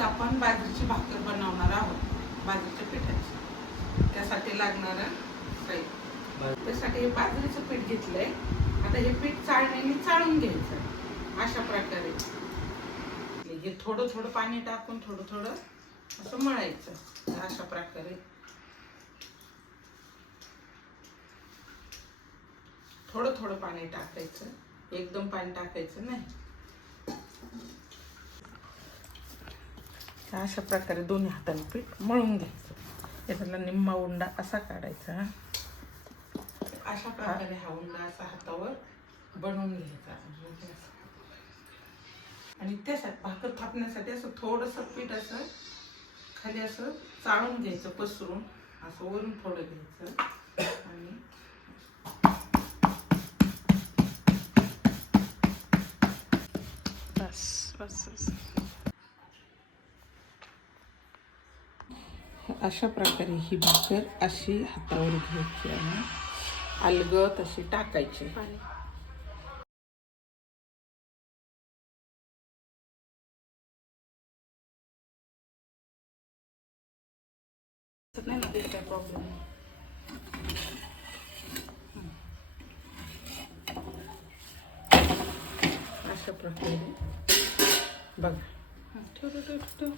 आपण बाजरीची भाकर बनवणार आहोत. बाजरीच्या पिठाची. त्यासाठी लागणारं साहित्य त्यासाठी हे बाजरीचं पीठ घेतलंय. आता हे पीठ चाळण्याने चाळून घ्यायचं अशा प्रकारे. हे थोडं थोडं पाणी टाकून थोडं थोडं असं मळायचं. अशा प्रकारे. थोडं थोडं पाणी टाकायचं. एकदम पाणी टाकायचं नाही. अशा प्रकारे दोन्ही हाताने पीठ मळून घ्यायचं. याच्यातला निम्मा उंडा असा काढायचा. अशा प्रकारे हा उंडा असा हातावर बनवून घ्यायचा. आणि त्यासाठी भाकर थापण्यासाठी असं थोडंसं पीठ असं खाली असं चाळून घ्यायचं पसरून. असं वरून थोडं घ्यायचं. आणि बस बस बस. अशा प्रकारे ही भाकर अशी हातावर घ्यायची आणि अलगत अशी टाकायची अशा प्रकारे. बघा. ठेव ठेव ठेव ठेव.